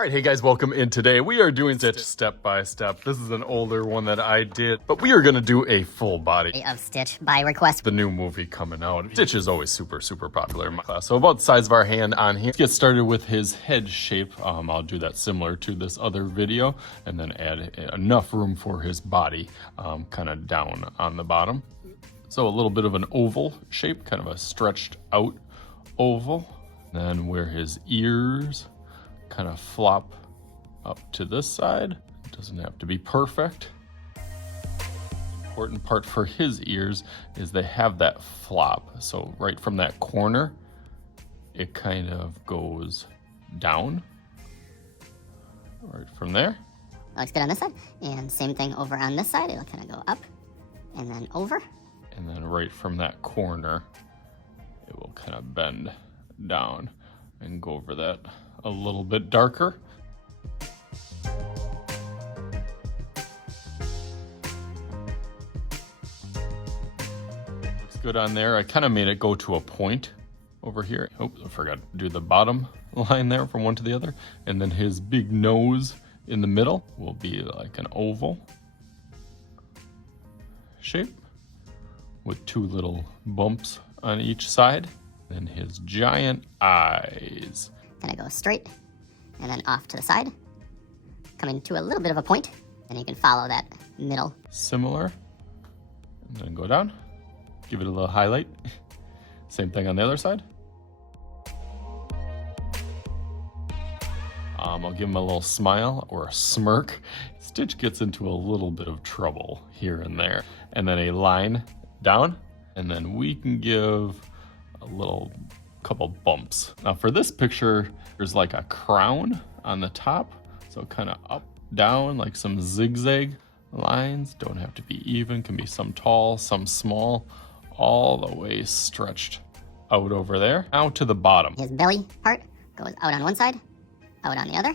All right, hey guys, welcome in. Today we are doing Stitch step by step. This is an older one that I did, but we are gonna do a full body of Stitch by request. The new movie coming out. Stitch is always super popular in my class. So about the size of our hand on here. Let's get started with his head shape. I'll do that similar to this other video and then add enough room for his body kind of down on the bottom. So a little bit of an oval shape, kind of a stretched out oval. Then where his ears kind of flop up to this side. It doesn't have to be perfect. Important part for his ears is they have that flop. So right from that corner, it kind of goes down. Right from there. Looks good on this side. And same thing over on this side. It'll kind of go up and then over. And then right from that corner, it will kind of bend down and go over that a little bit darker. Looks good on there. I kind of made it go to a point over here. Oops, I forgot to do the bottom line there from one to the other. And then his big nose in the middle will be like an oval shape with two little bumps on each side. Then his giant eyes. Kind of go straight and then off to the side. Coming to a little bit of a point. And you can follow that middle. Similar. And then go down. Give it a little highlight. Same thing on the other side. I'll give him a little smile or a smirk. Stitch gets into a little bit of trouble here and there. And then a line down. And then we can give a little couple bumps. Now for this picture, there's like a crown on the top. So kind of up, down, like some zigzag lines. Don't have to be even, can be some tall, some small, all the way stretched out over there. Now to the bottom. His belly part goes out on one side, out on the other,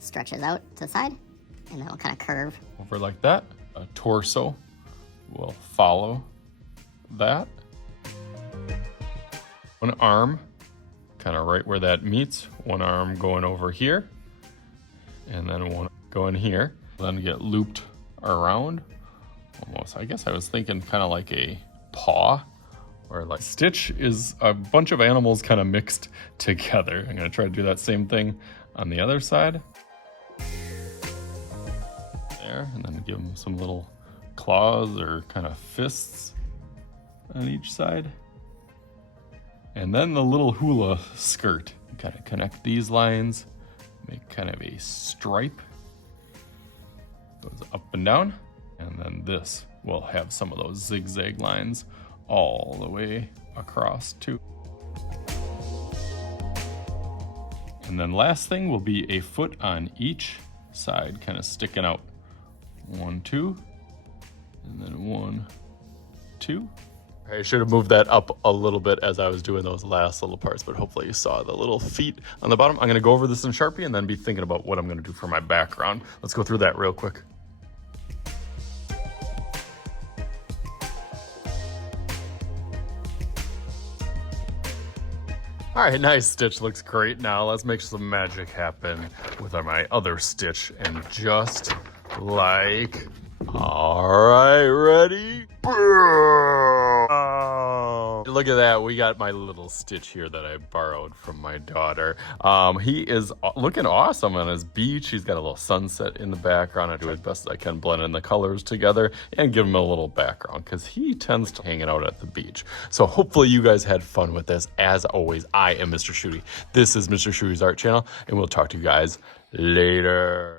stretches out to the side, and then it'll kind of curve. Over like that. A torso will follow that. One arm, kind of right where that meets. One arm going over here, and then one going here. Then get looped around, almost. I guess I was thinking kind of like a paw, or like Stitch is a bunch of animals kind of mixed together. I'm gonna try to do that same thing on the other side. There, and then give him some little claws or kind of fists on each side. And then the little hula skirt. Kind of connect these lines, make kind of a stripe. Goes up and down. And then this will have some of those zigzag lines all the way across too. And then last thing will be a foot on each side, kind of sticking out. 1, 2, and then 1, 2. I should have moved that up a little bit as I was doing those last little parts, but hopefully you saw the little feet on the bottom. I'm gonna go over this in Sharpie and then be thinking about what I'm gonna do for my background. Let's go through that real quick. All right, nice. Stitch looks great. Now let's make some magic happen with my other Stitch, and just like, all right, ready? Look at that. We got my little Stitch here that I borrowed from my daughter. He is looking awesome on his beach. He's got a little sunset in the background. I do as best as I can blend in the colors together and give him a little background because he tends to hang out at the beach. So hopefully you guys had fun with this. As always, I am Mr. Shooty. This is Mr. Shooty's Art Channel, and we'll talk to you guys later.